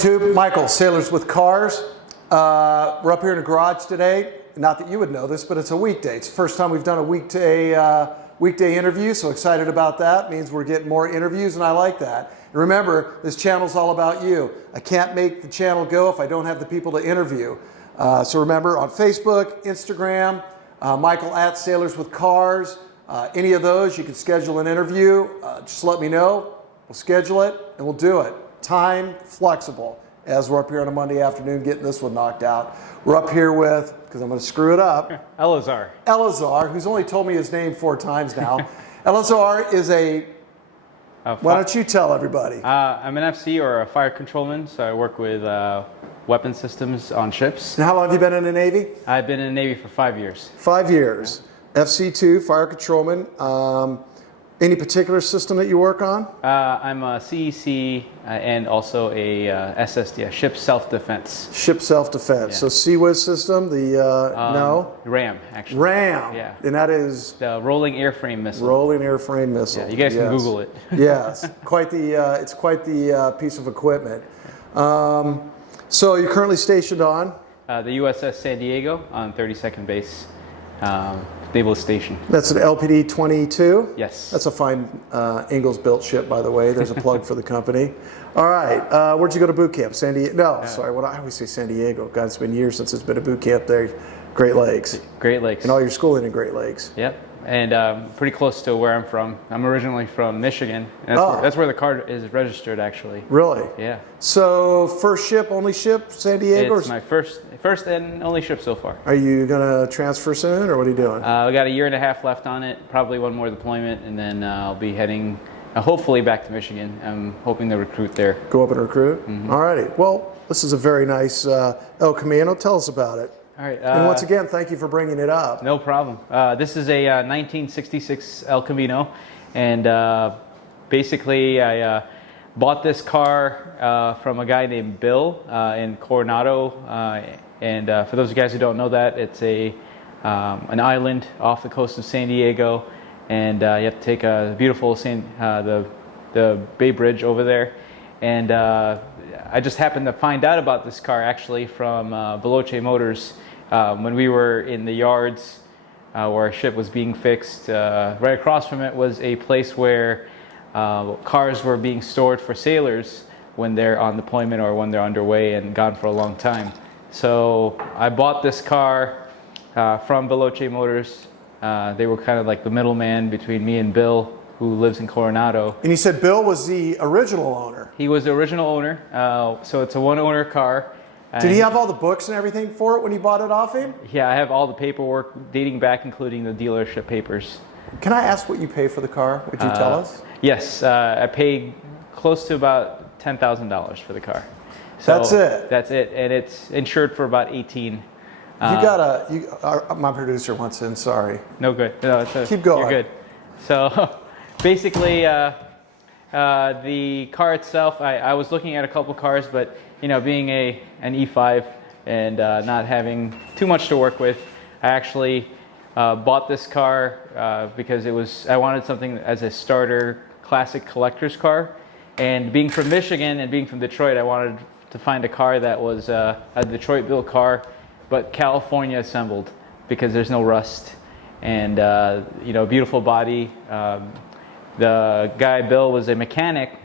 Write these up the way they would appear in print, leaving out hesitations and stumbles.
YouTube? Michael, Sailors with Cars. We're up here in the garage today. Not that you would know this, but it's a weekday. It's the first time we've done a weekday interview, so excited about that. It means we're getting more interviews, and I like that. And remember, this channel's all about you. I can't make the channel go if I don't have the people to interview. So remember, on Facebook, Instagram, Michael at Sailors with Cars, any of those, you can schedule an interview. Just let me know. We'll schedule it, and we'll do it. Time flexible, as we're up here on a Monday afternoon getting this one knocked out. We're up here with, because I'm going to screw it up, Elizar. Elizar, who's only told me his name 4 times now. Elizar is a, why don't you tell everybody? I'm an FC, or a Firecontrolman, so I work with weapon systems on ships. And how long have you been in the Navy? I've been in the Navy for 5 years. 5 years. Yeah. FC2, Firecontrolman. Any particular system that you work on? I'm a CEC and also a SSD, ship self-defense. Ship self-defense. Yeah. So CWIS system, no? RAM, actually. RAM. Yeah. And that is? The rolling airframe missile. Rolling airframe missile. Yeah, you guys can Google it. Yes. It's quite the piece of equipment. So you're currently stationed on? The USS San Diego on 32nd base. Naval Station. That's an LPD 22? Yes. That's a fine Ingalls built ship, by the way. There's a plug for the company. All right. Where'd you go to boot camp? San Diego? No, sorry. I always say San Diego. God, it's been years since it's been a boot camp there. Great Lakes. Great Lakes. And all your schooling in Great Lakes. Yep. And pretty close to where I'm from. I'm originally from Michigan. And that's where the car is registered, actually. Really? Yeah. So first ship, only ship, San Diego? It's my first and only ship so far. Are you going to transfer soon, or what are you doing? We got a year and a half left on it, probably one more deployment, and then I'll be heading hopefully back to Michigan. I'm hoping to recruit there. Go up and recruit? Mm-hmm. All righty. Well, this is a very nice El Camino. Tell us about it. All right. And once again, thank you for bringing it up. No problem. This is a 1966 El Camino, and basically I bought this car from a guy named Bill in Coronado, and for those of you guys who don't know that, it's an island off the coast of San Diego, and you have to take a beautiful the Bay Bridge over there, and I just happened to find out about this car actually from Veloce Motors. When we were in the yards where our ship was being fixed, right across from it was a place where cars were being stored for sailors when they're on deployment or when they're underway and gone for a long time. So I bought this car from Veloce Motors. They were kind of like the middleman between me and Bill, who lives in Coronado. And you said Bill was the original owner? He was the original owner. So it's a one-owner car. Did he have all the books and everything for it when you bought it off him? Yeah, I have all the paperwork dating back, including the dealership papers. Can I ask what you pay for the car? Would you tell us? Yes, I paid close to about $10,000 for the car. So that's it? That's it, and it's insured for about 18. My producer wants in, sorry. No good. No, keep going. You're good. So basically, the car itself, I was looking at a couple cars, but being an E5 and not having too much to work with, I actually bought this car because I wanted something as a starter classic collector's car. And being from Michigan and being from Detroit, I wanted to find a car that was a Detroit-built car, but California assembled, because there's no rust. And beautiful body. The guy Bill was a mechanic.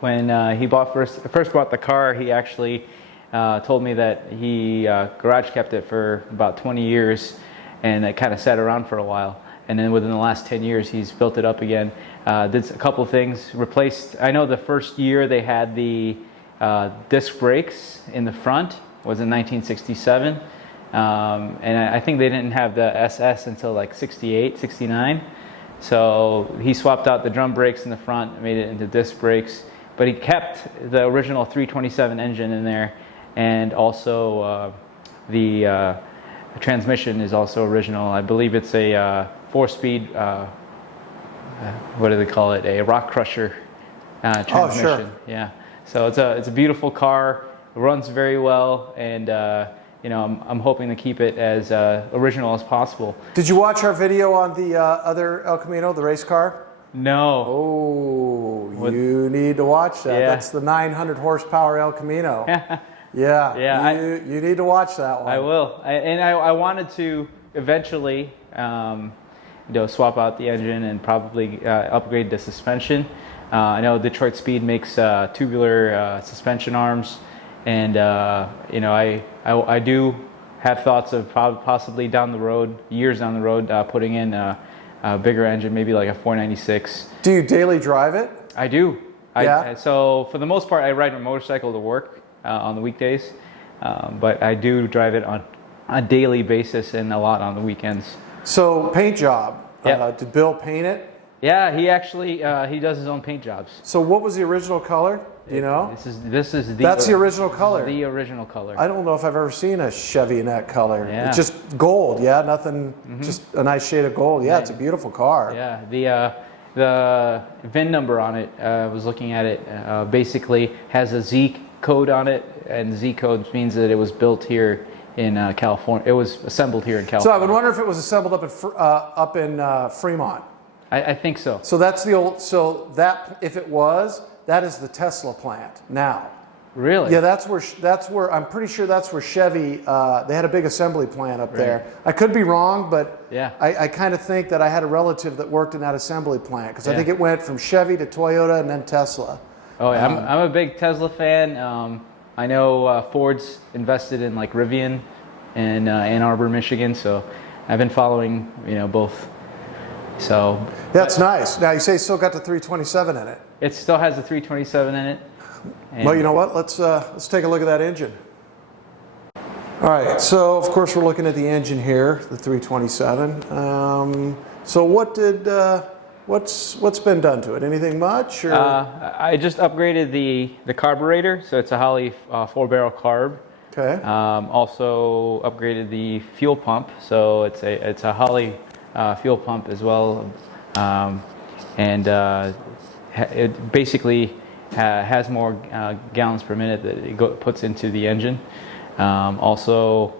When he first bought the car, he actually told me that he garage kept it for about 20 years, and it kind of sat around for a while. And then within the last 10 years, he's built it up again. Did a couple of things. Replaced, I know the first year they had the disc brakes in the front was in 1967. And I think they didn't have the SS until like 68, 69. So he swapped out the drum brakes in the front, made it into disc brakes. But he kept the original 327 engine in there, and also the transmission is also original. I believe it's a 4-speed, what do they call it? A rock crusher transmission. Oh, sure. Yeah. So it's a beautiful car. It runs very well, and I'm hoping to keep it as original as possible. Did you watch our video on the other El Camino, the race car? No. Oh, What? you need to watch that. Yeah. That's the 900 horsepower El Camino. Yeah. Yeah, you need to watch that one. I will. I wanted to eventually, swap out the engine and probably upgrade the suspension. I know Detroit Speed makes tubular suspension arms, and I do have thoughts of possibly down the road, years down the road, putting in a bigger engine, maybe like a 496. Do you daily drive it? I do. Yeah. So for the most part, I ride my motorcycle to work on the weekdays, but I do drive it on a daily basis and a lot on the weekends. So paint job. Yeah. Did Bill paint it? Yeah, he actually he does his own paint jobs. So what was the original color? Do you know? This is the That's the original color. The original color. I don't know if I've ever seen a Chevy in that color. Yeah. It's just gold, yeah, nothing, just a nice shade of gold. Yeah, it's a beautiful car. Yeah, the VIN number on it, I was looking at it, basically has a Z code on it, and Z code means that it was built here in California. It was assembled here in California. So I would wonder if it was assembled up in Fremont. I think so. So that's the old. So that if it was, that is the Tesla plant now. Really? Yeah, that's where I'm pretty sure that's where Chevy. They had a big assembly plant up there. I could be wrong, but yeah, I kind of think that I had a relative that worked in that assembly plant because I Yeah. think it went from Chevy to Toyota and then Tesla. Oh, yeah. I'm a big Tesla fan. I know Ford's invested in like Rivian and Ann Arbor, Michigan, so I've been following both. So That's nice. Now you say it's still got the 327 in it. it still has the 327 in it. And Well, you know what? Let's take a look at that engine. All right. So of course we're looking at the engine here, the 327. So what's been done to it? Anything much? Or? I just upgraded the carburetor, so it's a Holley 4-barrel carb. Okay. Also upgraded the fuel pump, so it's a Holley fuel pump as well, and it basically has more gallons per minute that it puts into the engine. Also,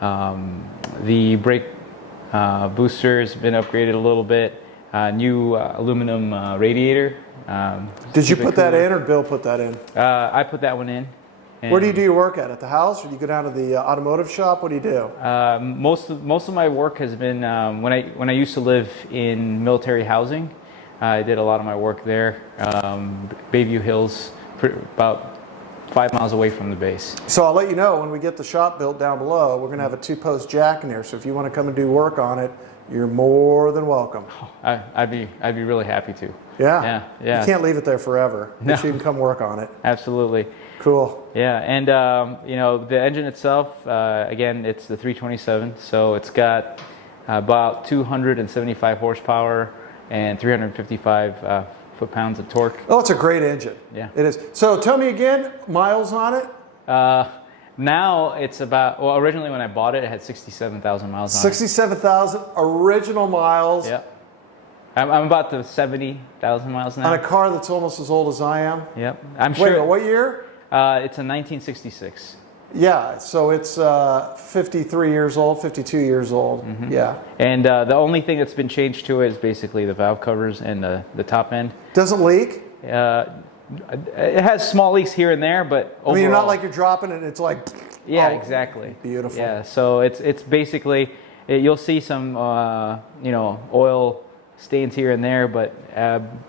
the brake booster has been upgraded a little bit. New aluminum radiator. Did you put that in, or Bill put that in? I put that one in. Where do you do your work at? At the house, or do you go down to the automotive shop? What do you do? Most of my work has been when I used to live in military housing. I did a lot of my work there. Bayview Hills, about 5 miles away from the base. So I'll let you know when we get the shop built down below. We're going to have a 2-post jack in there. So if you want to come and do work on it, you're more than welcome. I'd be really happy to. Yeah. Yeah. You can't leave it there forever. No. But you can come work on it. Absolutely. Cool. Yeah, and the engine itself, again, it's the 327, so it's got about 275 horsepower and 355 foot-pounds of torque. Oh, it's a great engine. Yeah. It is. So tell me again, miles on it? Now it's about, well, originally when I bought it, it had 67,000 miles on 67,000 original miles. it. Yeah. I'm about to 70,000 miles now. On a car that's almost as old as I am. Yep. I'm Wait, sure. what year? It's a 1966. Yeah, so it's 53 years old, 52 years old. Mm-hmm. Yeah. And the only thing that's been changed to it is basically the valve covers and the top end. Doesn't leak? It has small leaks here and there, but overall, I mean, you're not like you're dropping it and it's like... Yeah, oh, exactly. Beautiful. Yeah, so it's basically, you'll see some, oil stains here and there, but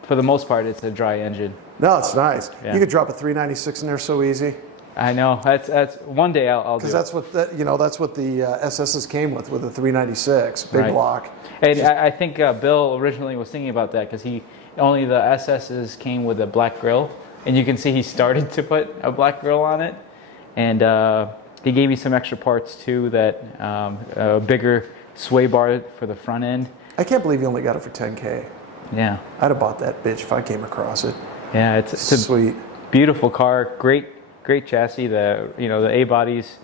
for the most part, it's a dry engine. No, it's nice. Yeah. You could drop a 396 in there so easy. I know. That's one day I'll do. Because that's what the SSs came with a 396 big Right. block. And I think Bill originally was thinking about that because only the SSs came with a black grill, and you can see he started to put a black grill on it, and he gave me some extra parts too, that a bigger sway bar for the front end. I can't believe you only got it for 10K. Yeah. I'd have bought that bitch if I came across it. Yeah, it's a Sweet. beautiful car, great chassis. The A bodies.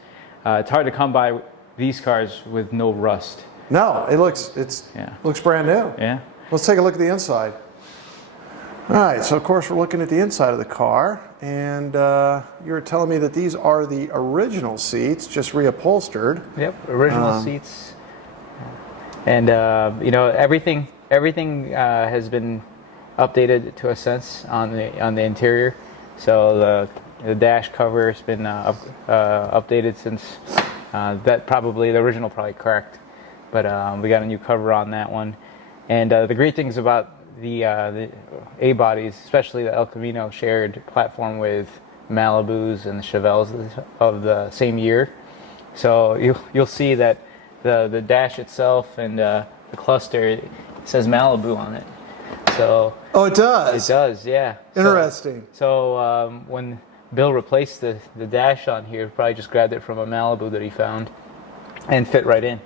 It's hard to come by these cars with no rust. No, it looks brand new. Yeah. Let's take a look at the inside. All right, so of course we're looking at the inside of the car, and you were telling me that these are the original seats, just reupholstered. Yep. Original seats. And everything has been updated to a sense on the interior. So the dash cover has been updated since that probably the original probably cracked, but we got a new cover on that one. And the great things about the A bodies, especially the El Camino, shared platform with Malibus and the Chevelles of the same year. So you'll see that the dash itself and the cluster, it says Malibu on it. So it does. It does, yeah. Interesting. So when Bill replaced the dash on here, probably just grabbed it from a Malibu that he found and fit right in.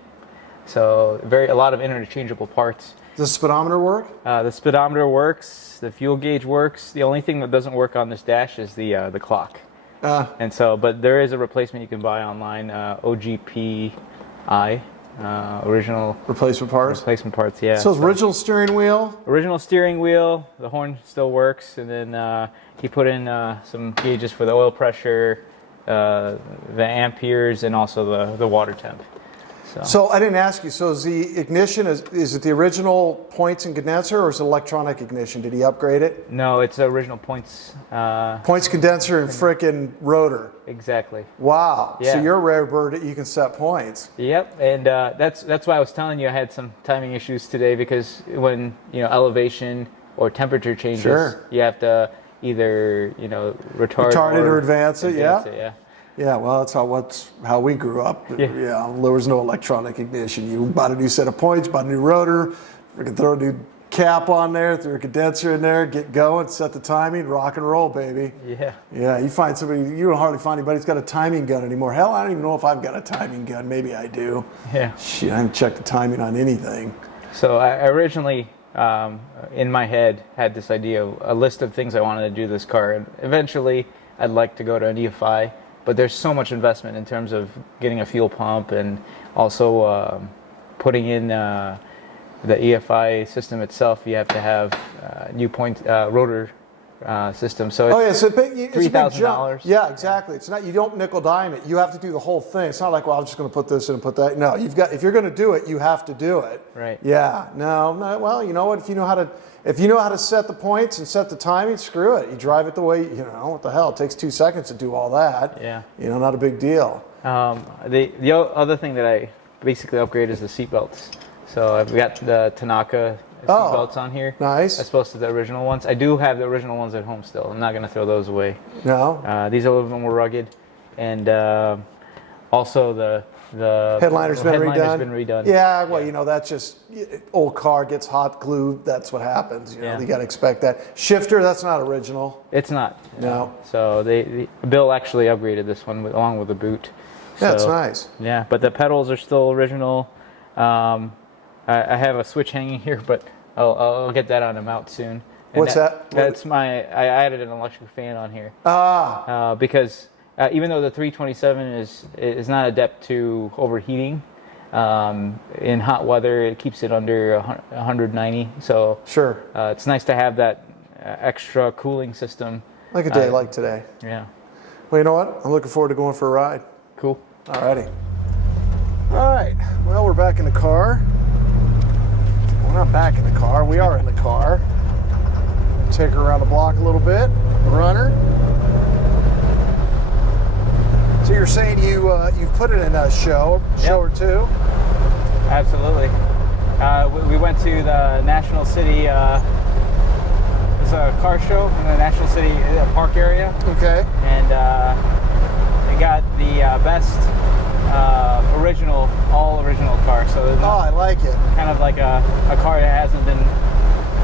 So a lot of interchangeable parts. Does the speedometer work? The speedometer works. The fuel gauge works. The only thing that doesn't work on this dash is the clock. But there is a replacement you can buy online, OGPI, original replacement parts. Yeah. So original steering wheel. Original steering wheel. The horn still works, and then he put in some gauges for the oil pressure, the amperes, and also the water temp. So I didn't ask you. So is the ignition is it the original points and condenser, or is it electronic ignition? Did he upgrade it? No, it's the original points. Points, condenser, and frickin' rotor. Exactly. Wow. Yeah. So you're a rare bird that you can set points. Yep. And that's why I was telling you I had some timing issues today, because when elevation or temperature changes, sure, you have to either retard it or advance it. Yeah. Yeah, well, that's how we grew up. Yeah. There was no electronic ignition. You bought a new set of points, bought a new rotor, freaking throw a new cap on there, throw a condenser in there, get going, set the timing, rock and roll, baby. Yeah. Yeah, you don't hardly find anybody who's got a timing gun anymore. Hell, I don't even know if I've got a timing gun. Maybe I do. Yeah. Shit, I haven't checked the timing on anything. So I originally, in my head, had this idea of a list of things I wanted to do this car. And eventually, I'd like to go to an EFI. But there's so much investment in terms of getting a fuel pump and also putting in the EFI system itself. You have to have new rotor system. So it's it's a big jump. Yeah, exactly. It's not, you don't nickel dime it. You have to do the whole thing. It's not like, well, I'm just going to put this in and put that. No, if you're going to do it, you have to do it. Right. Yeah. No. Well, you know what? If you know how to set the points and set the timing, screw it. You drive it the way, what the hell? It takes 2 seconds to do all that. Yeah. Not a big deal. The other thing that I basically upgraded is the seat belts. So I've got the Tanaka seat belts on here. Nice. As opposed to the original ones. I do have the original ones at home still. I'm not going to throw those away. No. These are a little bit more rugged. And also the headliner's been redone. Yeah, well, that's just old car gets hot glued. That's what happens. You got to expect that. Shifter, that's not original. It's not. No. So Bill actually upgraded this one along with the boot. Yeah, that's nice. Yeah, but the pedals are still original. I have a switch hanging here, but I'll get that on a mount soon. And What's that? That's I added an electric fan on here. Because even though the 327 is not adept to overheating, in hot weather it keeps it under 190. So sure, it's nice to have that extra cooling system. Like a day like today. Yeah. Well, you know what? I'm looking forward to going for a ride. Cool. Alrighty. All right. Well, we're back in the car. We're not back in the car. We are in the car. Take her around the block a little bit. Runner. So you're saying you've put it in a show or two? Absolutely. We went to the National City. It's a car show in the National City Park area. Okay. And they got the best all original car. So I like it. Kind of like a car that hasn't been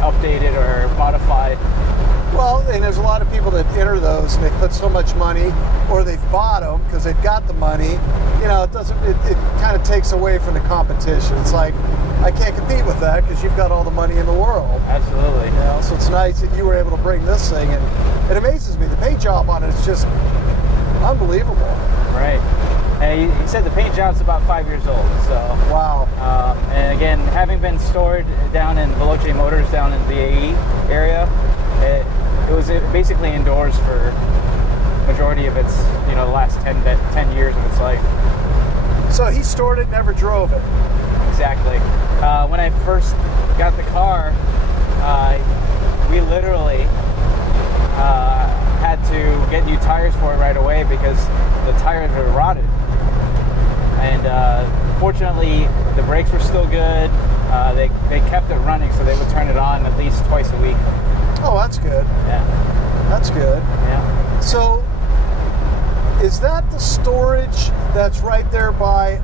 updated or modified. Well, and there's a lot of people that enter those and they put so much money, or they've bought them because they've got the money. It kind of takes away from the competition. It's like, I can't compete with that because you've got all the money in the world. Absolutely. So it's nice that you were able to bring this thing, and it amazes me. The paint job on it is just unbelievable. Right. And he said the paint job's about 5 years old. So wow. And again, having been stored down in Veloce Motors down in the AE area, it was basically indoors for majority of its, the last 10 years of its life. So he stored it, never drove it. Exactly. When I first got the car, we literally had to get new tires for it right away because the tires were rotted. And fortunately, the brakes were still good. They kept it running, so they would turn it on at least twice a week. Oh, that's good. Yeah. That's good. Yeah. So, is that the storage that's right there by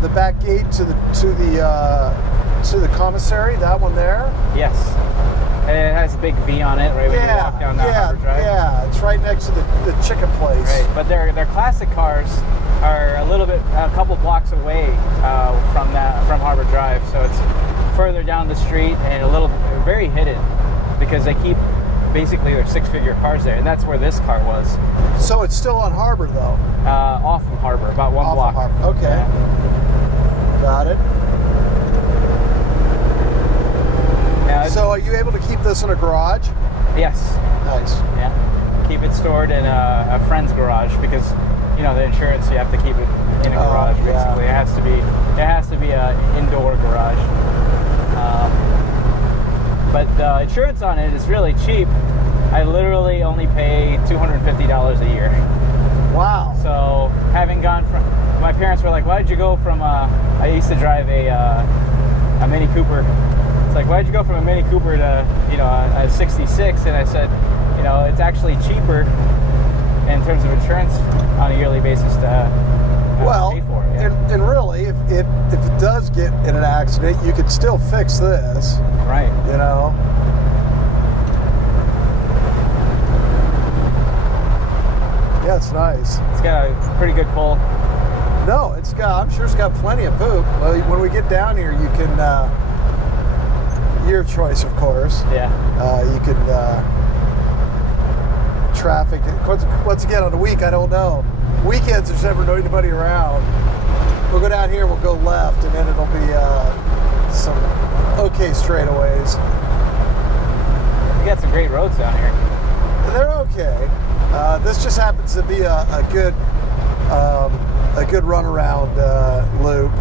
the back gate to the commissary? That one there? Yes. And it has a big V on it, right when you walk down that Harbor Drive. Yeah, it's right next to the chicken place. Right. But their classic cars are a couple blocks away from Harbor Drive, so it's further down the street and very hidden because they keep basically their six-figure cars there, and that's where this car was. So it's still on Harbor though? Off of Harbor, about one block. Off of Harbor. Okay. Yeah. Got it. Yeah, so are you able to keep this in a garage? Yes. Nice. Yeah. Keep it stored in a friend's garage because the insurance, you have to keep it in a garage. Basically, yeah. it has to be an indoor garage. But the insurance on it is really cheap. I literally only pay $250 a year. Wow. So having gone from, my parents were like, "Why did you go from?" I used to drive a Mini Cooper. It's like, why did you go from a Mini Cooper to a 66? And I said, it's actually cheaper in terms of insurance on a yearly basis to pay for it. Yeah. And really, if it does get in an accident, you could still fix this. Right. Yeah, it's nice. It's got a pretty good pull. No, I'm sure it's got plenty of poop. Well, when we get down here, you can, your choice, of course. Yeah. You can, traffic, once again, on the week, I don't know. Weekends, there's never anybody around. We'll go down here, we'll go left, and then it'll be some okay straightaways. You got some great roads down here. They're okay. This just happens to be a good runaround loop.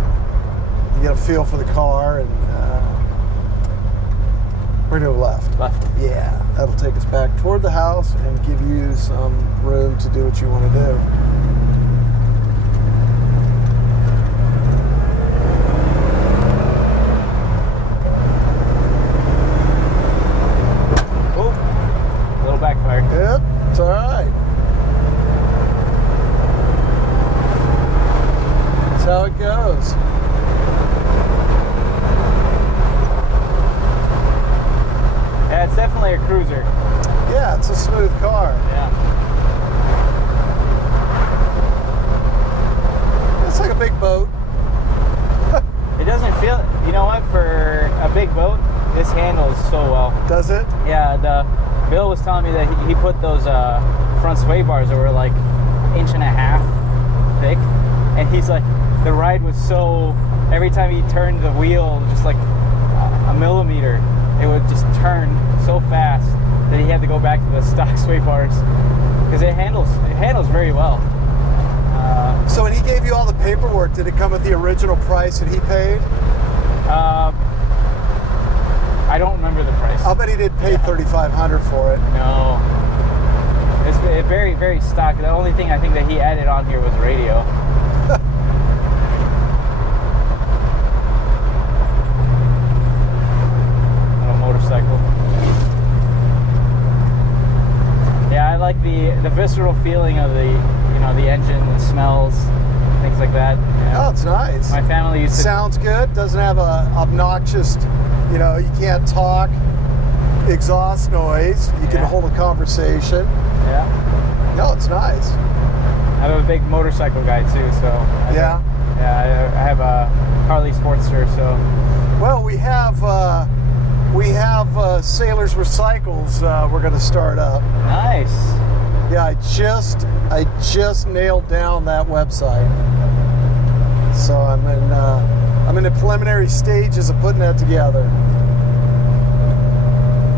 You get a feel for the car, and we're going to left. Left. Yeah, that'll take us back toward the house and give you some room to do what you want to do. Backfire. Yep, it's all right. That's how it goes. Yeah, it's definitely a cruiser. Yeah, it's a smooth car. Yeah. It's like a big boat. It doesn't feel, for a big boat, this handles so well. Does it? Yeah, Bill was telling me that he put those front sway bars that were like 1.5 inches thick, and he's like, the ride was so, every time he turned the wheel just like a millimeter, it would just turn so fast that he had to go back to the stock sway bars because it handles very well. So when he gave you all the paperwork, did it come at the original price that he paid? I don't remember the price. I'll bet he did pay $3,500 for it. No. It's very, very stock. The only thing I think that he added on here was radio. Little motorcycle. Yeah, I like the visceral feeling of the engine, the smells, things like that. Yeah. Oh, it's nice. My family used to... Sounds good. Doesn't have a obnoxious, you can't talk, exhaust noise. You can hold a conversation. Yeah. No, it's nice. I'm a big motorcycle guy too, so... I have a Harley Sportster, so... Well, we have Sailors Recycles we're going to start up. Nice. Yeah, I just nailed down that website. So I'm in the preliminary stages of putting that together.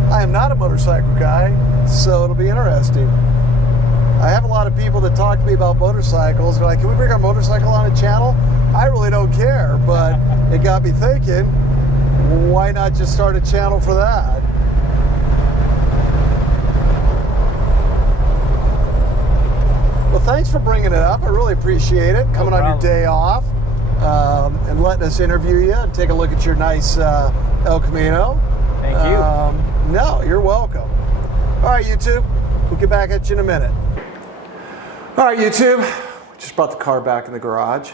I am not a motorcycle guy, so it'll be interesting. I have a lot of people that talk to me about motorcycles. They're like, can we bring our motorcycle on a channel? I really don't care, but it got me thinking, why not just start a channel for that? Well, thanks for bringing it up. I really appreciate it. Coming on your day off and letting us interview you and take a look at your nice El Camino. Thank you. No, you're welcome. All right, YouTube. We'll get back at you in a minute. All right, YouTube. We just brought the car back in the garage.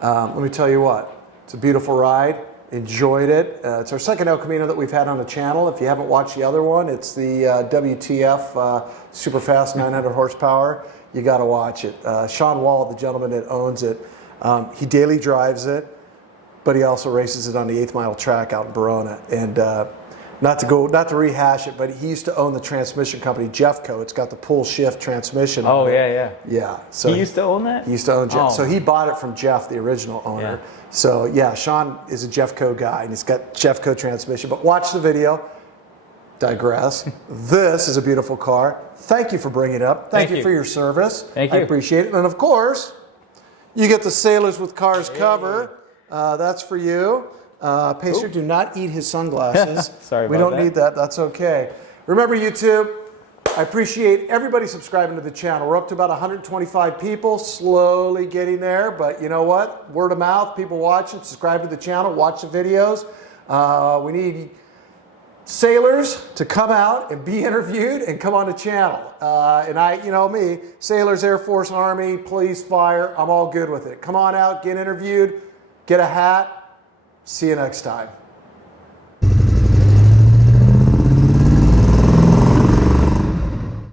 Let me tell you what. It's a beautiful ride. Enjoyed it. It's our second El Camino that we've had on the channel. If you haven't watched the other one, it's the WTF super fast 900 horsepower. You got to watch it. Sean Wall, the gentleman that owns it, he daily drives it, but he also races it on the 8th Mile track out in Verona. And not to rehash it, but he used to own the transmission company Jeffco. It's got the pull shift transmission. Oh, on yeah, it. Yeah. So he used to own that? He used to own Jeff. Oh. So he bought it from Jeff, the original owner. Yeah. So yeah, Sean is a Jeffco guy, and he's got Jeffco transmission. But watch the video. Digress. This is a beautiful car. Thank you for bringing it up. Thank you for your service. Thank you. I appreciate it. And of course, you get the Sailors with Cars cover. That's for you. Pacer, do not eat his sunglasses. Sorry about that. We don't need that. That's okay. Remember, YouTube, I appreciate everybody subscribing to the channel. We're up to about 125 people, slowly getting there. But you know what? Word of mouth, people watching, subscribe to the channel, watch the videos. We need sailors to come out and be interviewed and come on the channel. And you know me, sailors, Air Force, Army, police, fire, I'm all good with it. Come on out, get interviewed, get a hat. See you next time.